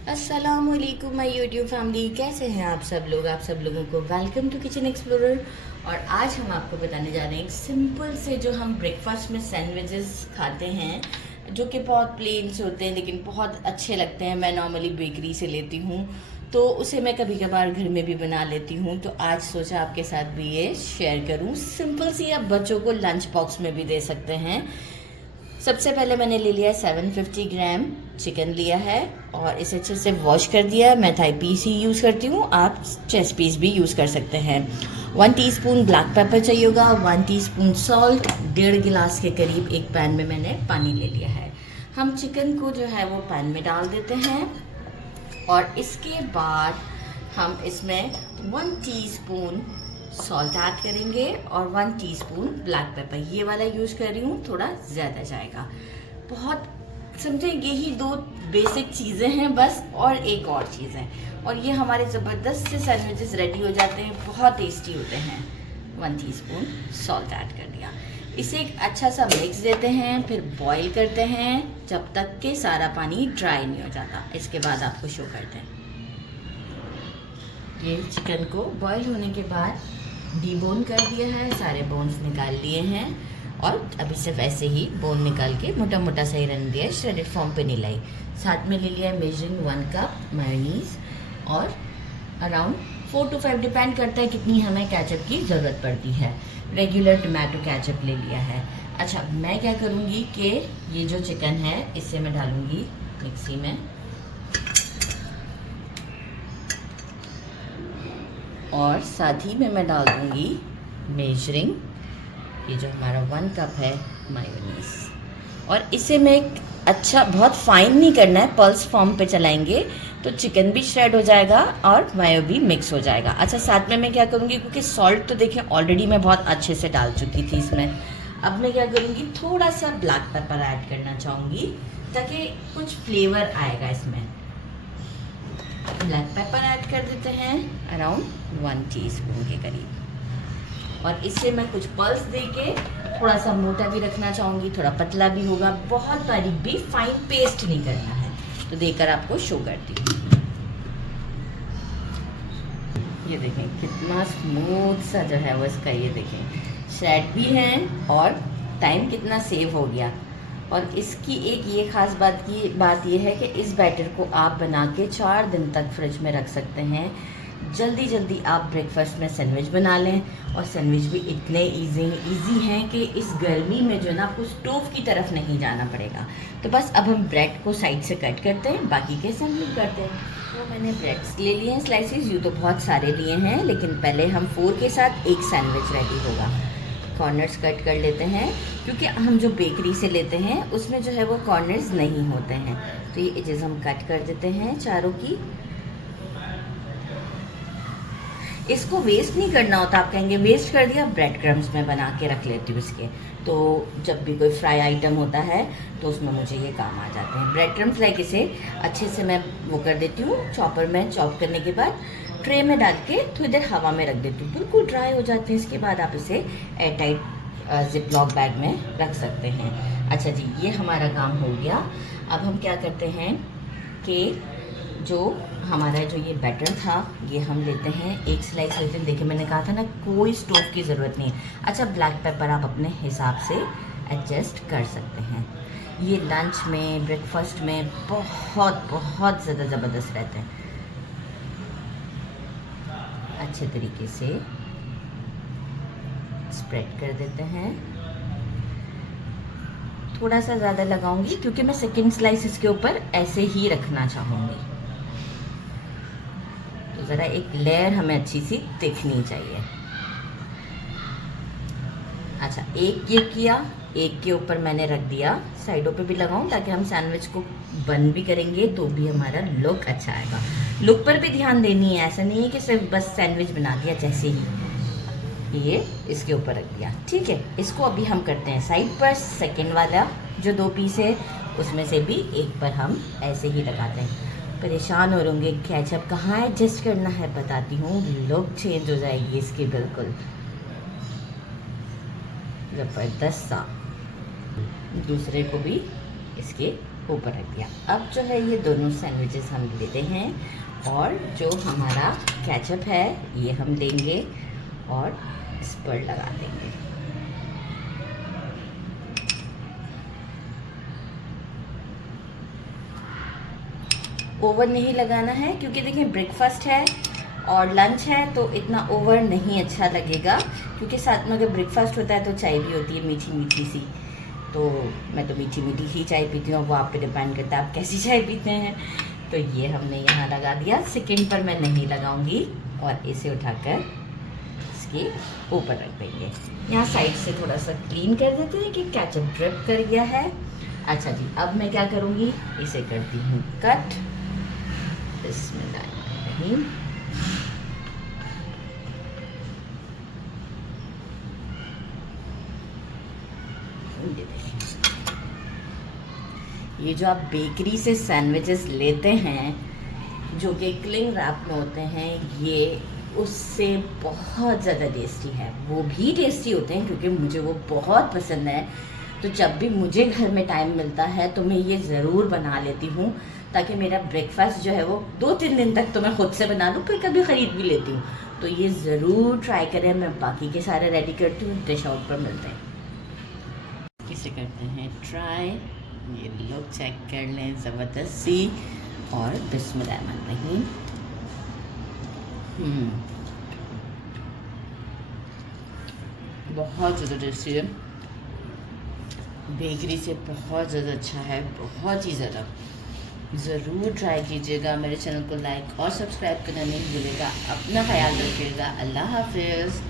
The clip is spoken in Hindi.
अस्सलामुअलैकुम माय यूट्यूब फैमिली, कैसे हैं आप सब लोग। आप सब लोगों को वेलकम टू किचन एक्सप्लोरर। और आज हम आपको बताने जा रहे हैं एक सिंपल से जो हम ब्रेकफास्ट में सैंडविचेस खाते हैं, जो कि बहुत प्लेन्स होते हैं लेकिन बहुत अच्छे लगते हैं। मैं नॉर्मली बेकरी से लेती हूँ, तो उसे मैं कभी कभार घर में भी बना लेती हूँ। तो आज सोचा आपके साथ भी ये शेयर करूँ। सिंपल सी आप बच्चों को लंच बॉक्स में भी दे सकते हैं। सबसे पहले मैंने ले लिया 750 ग्राम चिकन लिया है और इसे अच्छे से वॉश कर दिया। मैं थाई पीस ही यूज़ करती हूँ, आप चेस्ट पीस भी यूज़ कर सकते हैं। 1 टीस्पून ब्लैक पेपर चाहिए होगा, 1 टीस्पून सॉल्ट, 1.5 गिलास के करीब एक पैन में मैंने पानी ले लिया है। हम चिकन को जो है वो पैन में डाल देते हैं और इसके बाद हम इसमें 1 टीस्पून सॉल्ट ऐड करेंगे और 1 टीस्पून ब्लैक पेपर, ये वाला यूज़ कर रही हूँ, थोड़ा ज़्यादा जाएगा। बहुत समझे, यही 2 बेसिक चीज़ें हैं बस, और एक और चीज़ है, और ये हमारे ज़बरदस्त से सैंडविचेस रेडी हो जाते हैं, बहुत टेस्टी होते हैं। 1 टीस्पून सॉल्ट ऐड कर दिया। इसे एक अच्छा सा मिक्स देते हैं, फिर बॉईल करते हैं जब तक कि सारा पानी ड्राई नहीं हो जाता। इसके बाद आपको शो करते हैं। ये चिकन को बॉईल होने के बाद डीबोन कर दिया है, सारे बोन्स निकाल लिए हैं और अभी सिर्फ ऐसे ही बोन निकाल के मोटा मोटा सही रन दिया, श्रेडेड फॉर्म पे नहीं लाई। साथ में ले लिया मेजरिंग 1 कप मेयोनीज और अराउंड 4 to 5, डिपेंड करता है कितनी हमें केचप की ज़रूरत पड़ती है। रेगुलर टमाटो केचप ले लिया है। अच्छा, मैं क्या करूँगी कि ये जो चिकन है इसे मैं डालूँगी मिक्सी में, और साथ ही में मैं डाल दूँगी मेजरिंग, ये जो हमारा 1 कप है मायोनीज, और इसे मैं एक अच्छा, बहुत फाइन नहीं करना है, पल्स फॉर्म पे चलाएंगे तो चिकन भी श्रेड हो जाएगा और मायो भी मिक्स हो जाएगा। अच्छा, साथ में मैं क्या करूँगी, क्योंकि सॉल्ट तो देखिए ऑलरेडी मैं बहुत अच्छे से डाल चुकी थी इसमें, अब मैं क्या करूँगी, थोड़ा सा ब्लैक पेपर ऐड करना चाहूँगी ताकि कुछ फ्लेवर आएगा इसमें। ब्लैक पेपर ऐड कर देते हैं अराउंड 1 टीस्पून के करीब, और इससे मैं कुछ पल्स दे के थोड़ा सा मोटा भी रखना चाहूँगी, थोड़ा पतला भी होगा, बहुत बारीक भी, फाइन पेस्ट नहीं करना है। तो देकर आपको शो करती हूँ। ये देखें कितना स्मूथ सा जो है वो इसका, ये देखें श्रेड भी है और टाइम कितना सेव हो गया। और इसकी एक ये ख़ास बात ये है कि इस बैटर को आप बना के 4 दिन तक फ्रिज में रख सकते हैं। जल्दी आप ब्रेकफास्ट में सैंडविच बना लें, और सैंडविच भी इतने इजी हैं कि इस गर्मी में जो है ना, आपको स्टोव की तरफ नहीं जाना पड़ेगा। तो बस अब हम ब्रेड को साइड से कट करते हैं, बाकी के सैंडविच करते हैं। तो मैंने ब्रेड्स ले लिए हैं स्लाइसेस, यूँ तो बहुत सारे लिए हैं, लेकिन पहले हम 4 के साथ एक सैंडविच रेडी होगा। कॉर्नर्स कट कर लेते हैं, क्योंकि हम जो बेकरी से लेते हैं उसमें जो है वो कॉर्नर्स नहीं होते हैं। तो ये एजेस हम कट कर देते हैं चारों की। इसको वेस्ट नहीं करना होता, आप कहेंगे वेस्ट कर दिया, ब्रेड क्रम्स में बना के रख लेती हूँ इसके, तो जब भी कोई फ्राई आइटम होता है तो उसमें मुझे ये काम आ जाते हैं। ब्रेड क्रम्स लाइक इसे अच्छे से मैं वो कर देती हूँ, चॉपर में चॉप करने के बाद ट्रे में डाल के थोड़ी देर हवा में रख देती हूँ, बिल्कुल ड्राई हो जाते हैं। इसके बाद आप इसे एयर टाइट जिपलॉक बैग में रख सकते हैं। अच्छा जी, ये हमारा काम हो गया। अब हम क्या करते हैं कि जो हमारा जो ये बैटर था ये हम लेते हैं, एक स्लाइस लेते हैं। देखिए मैंने कहा था ना, कोई स्टोव की ज़रूरत नहीं है। अच्छा, ब्लैक पेपर आप अपने हिसाब से एडजस्ट कर सकते हैं। ये लंच में, ब्रेकफास्ट में बहुत ज़्यादा ज़बरदस्त रहते हैं। अच्छे तरीके से स्प्रेड कर देते हैं। थोड़ा सा ज़्यादा लगाऊंगी क्योंकि मैं सेकंड स्लाइस इसके ऊपर ऐसे ही रखना चाहूँगी, तो ज़रा एक लेयर हमें अच्छी सी दिखनी चाहिए। अच्छा, एक ये किया, एक के ऊपर मैंने रख दिया, साइडों पे भी लगाऊं ताकि हम सैंडविच को बन भी करेंगे तो भी हमारा लुक अच्छा आएगा। लुक पर भी ध्यान देनी है, ऐसा नहीं है कि सिर्फ बस सैंडविच बना दिया, जैसे ही ये इसके ऊपर रख दिया, ठीक है। इसको अभी हम करते हैं साइड पर। सेकेंड वाला जो 2 पीस है उसमें से भी एक पर हम ऐसे ही लगाते हैं। परेशान हो होंगे केचप कहाँ एडजस्ट करना है, बताती हूँ, लुक चेंज हो जाएगी इसकी बिल्कुल ज़बरदस्त सा। दूसरे को भी इसके ऊपर रख दिया। अब जो है ये दोनों सैंडविचेस हम लेते हैं और जो हमारा केचप है ये हम देंगे और इस पर लगा देंगे। ओवर नहीं लगाना है क्योंकि देखिए ब्रेकफास्ट है और लंच है तो इतना ओवर नहीं अच्छा लगेगा, क्योंकि साथ में अगर ब्रेकफास्ट होता है तो चाय भी होती है मीठी मीठी सी। तो मैं तो मीठी मीठी ही चाय पीती हूँ, वो आप पे डिपेंड करता है आप कैसी चाय पीते हैं। तो ये हमने यहाँ लगा दिया। सेकंड पर मैं नहीं लगाऊंगी और इसे उठाकर इसके ऊपर रख देंगे। यहाँ साइड से थोड़ा सा क्लीन कर देते हैं कि केचप ड्रिप कर गया है। अच्छा जी, अब मैं क्या करूँगी, इसे करती हूँ कट। बिस्मिल्लाहिर्रहमानिर्रहीम। ये जो आप बेकरी से सैंडविचेस लेते हैं जो कि क्लिंग रैप में होते हैं, ये उससे बहुत ज़्यादा टेस्टी है। वो भी टेस्टी होते हैं क्योंकि मुझे वो बहुत पसंद है। तो जब भी मुझे घर में टाइम मिलता है तो मैं ये ज़रूर बना लेती हूँ, ताकि मेरा ब्रेकफास्ट जो है वो 2-3 दिन तक तो मैं खुद से बना लूँ, फिर कभी ख़रीद भी लेती हूँ। तो ये ज़रूर ट्राई करें। मैं बाकी के सारे रेडी करती हूँ, डिश आउट पर मिलते हैं। इसे करते हैं ट्राई। ये लोग चेक कर लें, ज़बरदस्त सी। और बिस्मिल्लाहिर्रहमानिर्रहीम। बहुत ज़्यादा टेस्टी है, बेकरी से बहुत ज़्यादा अच्छा है, बहुत ही ज़्यादा। ज़रूर ट्राई कीजिएगा। मेरे चैनल को लाइक और सब्सक्राइब करना नहीं भूलिएगा। अपना ख्याल रखिएगा। अल्लाह हाफिज़।